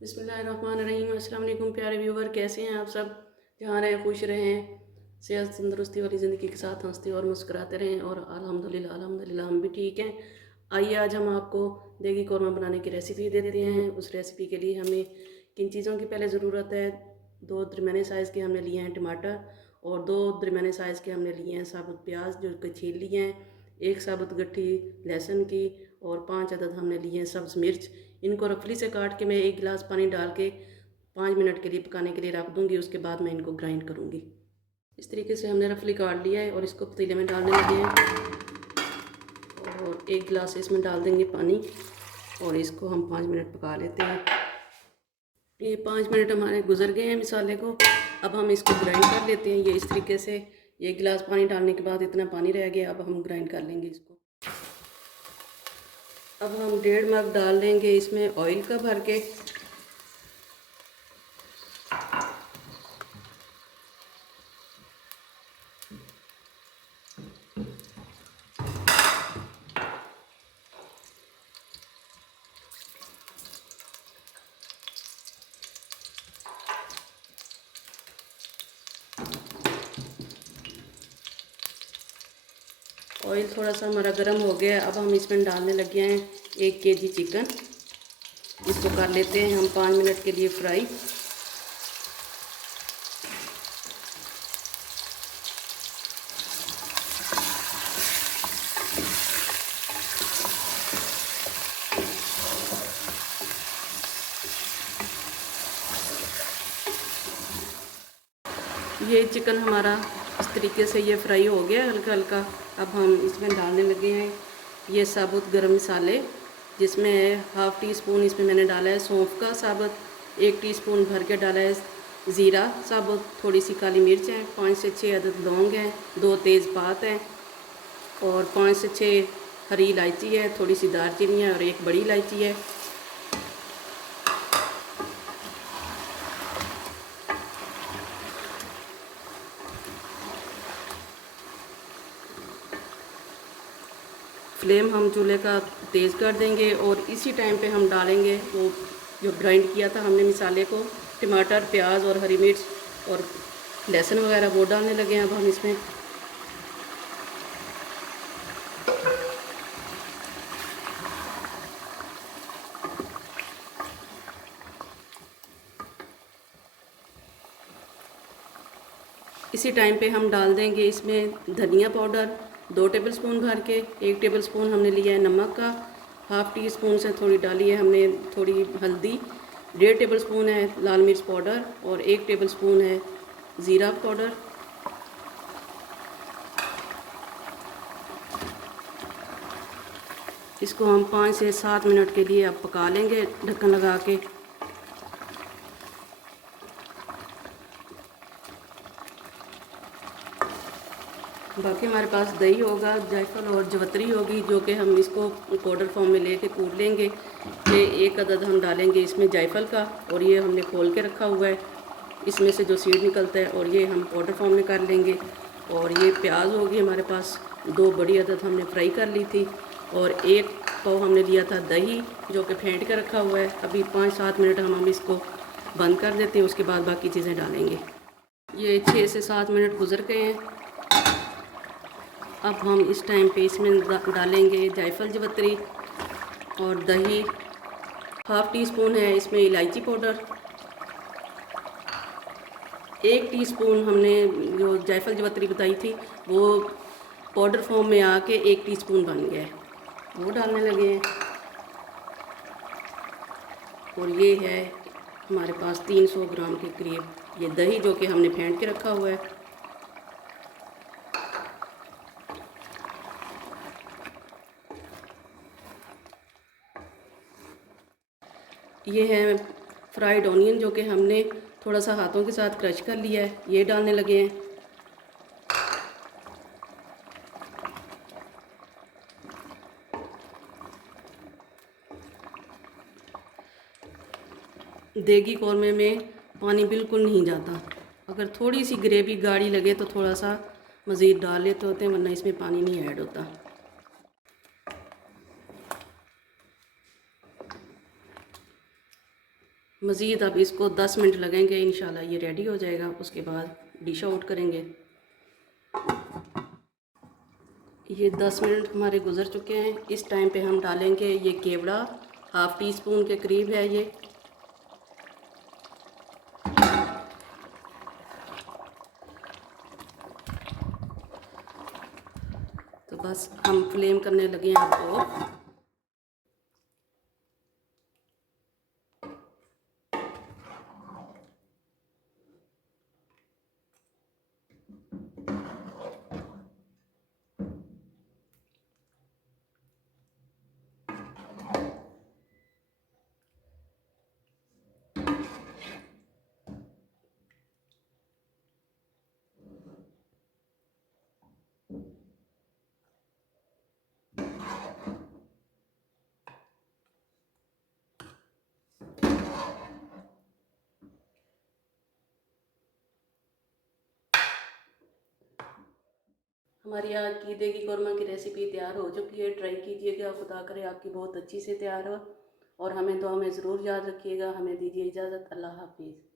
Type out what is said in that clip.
बिस्मिल्लाहिर्रहमानिर्रहीम। अस्सलाम वालेकुम प्यारे व्यूवर, कैसे हैं आप सब? जहाँ रहें खुश रहें, सेहत तंदुरुस्ती वाली ज़िंदगी के साथ हंसते और मुस्कुराते रहें। और अल्हम्दुलिल्लाह अल्हम्दुलिल्लाह हम भी ठीक हैं। आइए आज हम आपको देगी कौरमा बनाने की रेसिपी दे देते हैं। उस रेसिपी के लिए हमें किन चीज़ों की पहले ज़रूरत है? 2 दरमियाने साइज़ के हमने लिए हैं टमाटर, और 2 दरमियाने साइज़ के हमने लिए हैं साबुत प्याज जो कि छील लिए हैं, 1 साबुत गट्ठी लहसुन की, और 5 अदद हमने लिए हैं सब्ज़ मिर्च। इनको रफली से काट के मैं 1 गिलास पानी डाल के 5 मिनट के लिए पकाने के लिए रख दूँगी। उसके बाद मैं इनको ग्राइंड करूँगी। इस तरीके से हमने रफली काट लिया है और इसको पतीले में डालने लगे हैं, और 1 गिलास इसमें डाल देंगे पानी, और इसको हम 5 मिनट पका लेते हैं। ये 5 मिनट हमारे गुजर गए हैं मसाले को। अब हम इसको ग्राइंड कर लेते हैं। ये इस तरीके से 1 गिलास पानी डालने के बाद इतना पानी रह गया। अब हम ग्राइंड कर लेंगे इसको। अब हम 1.5 मग डाल देंगे इसमें ऑयल का भर के। ऑयल थोड़ा सा हमारा गर्म हो गया। अब हम इसमें डालने लगे हैं 1 केजी चिकन। इसको कर लेते हैं हम 5 मिनट के लिए फ्राई। ये चिकन हमारा इस तरीके से ये फ्राई हो गया हल्का हल्का। अब हम इसमें डालने लगे हैं ये साबुत गरम मसाले, जिसमें हाफ़ टी स्पून इसमें मैंने डाला है सौंफ का साबुत, 1 टीस्पून भर के डाला है ज़ीरा साबुत, थोड़ी सी काली मिर्च है, 5 से 6 अदद लौंग हैं, 2 तेज़पात हैं, और 5 से 6 हरी इलायची है, थोड़ी सी दालचीनी है, और 1 बड़ी इलायची है। फ्लेम हम चूल्हे का तेज़ कर देंगे, और इसी टाइम पे हम डालेंगे वो जो ग्राइंड किया था हमने मसाले को, टमाटर, प्याज और हरी मिर्च और लहसुन वगैरह वो डालने लगे हैं अब हम इसमें। इसी टाइम पे हम डाल देंगे इसमें धनिया पाउडर 2 टेबलस्पून भर के, 1 टेबलस्पून हमने लिया है नमक का, हाफ़ टी स्पून से थोड़ी डाली है हमने थोड़ी हल्दी, 1.5 टेबलस्पून है लाल मिर्च पाउडर, और 1 टेबलस्पून है ज़ीरा पाउडर। इसको हम 5 से 7 मिनट के लिए अब पका लेंगे ढक्कन लगा के। बाकी हमारे पास दही होगा, जायफल और जवतरी होगी, जो कि हम इसको पाउडर फॉर्म में लेके कूट लेंगे। ये 1 अदद हम डालेंगे इसमें जायफल का, और ये हमने खोल के रखा हुआ है, इसमें से जो सीड निकलता है, और ये हम पाउडर फॉर्म में कर लेंगे। और ये प्याज होगी हमारे पास 2 बड़ी अदद हमने फ्राई कर ली थी, और 1 पाव हमने लिया था दही जो कि फेंट के रखा हुआ है। अभी 5-7 मिनट हम इसको बंद कर देते हैं, उसके बाद बाकी चीज़ें डालेंगे। ये 6 से 7 मिनट गुजर गए हैं। अब हम इस टाइम पे इसमें डालेंगे जायफल जवतरी और दही, हाफ़ टी स्पून है इसमें इलायची पाउडर, 1 टीस्पून हमने जो जायफल जवतरी बताई थी वो पाउडर फॉर्म में आके 1 टीस्पून बन गया है, वो डालने लगे हैं। और ये है हमारे पास 300 ग्राम के करीब ये दही जो कि हमने फेंट के रखा हुआ है। ये है फ्राइड ऑनियन जो कि हमने थोड़ा सा हाथों के साथ क्रश कर लिया है, ये डालने लगे हैं। देगी कौरमे में पानी बिल्कुल नहीं जाता। अगर थोड़ी सी ग्रेवी गाढ़ी लगे तो थोड़ा सा मज़ीद डाल लेते होते हैं, वरना इसमें पानी नहीं ऐड होता। मज़ीद अब इसको 10 मिनट लगेंगे, इंशाल्लाह ये रेडी हो जाएगा। उसके बाद डिश आउट करेंगे। ये 10 मिनट हमारे गुजर चुके हैं। इस टाइम पे हम डालेंगे ये केवड़ा, हाफ़ टी स्पून के करीब है ये। तो बस हम फ्लेम करने लगे हैं अब ऑफ। हमारी आज की देगी कौरमा की रेसिपी तैयार हो चुकी है। ट्राई कीजिएगा, खुदा करे आपकी बहुत अच्छी से तैयार हो। और हमें तो हमें ज़रूर याद रखिएगा। हमें दीजिए इजाज़त। अल्लाह हाफिज़।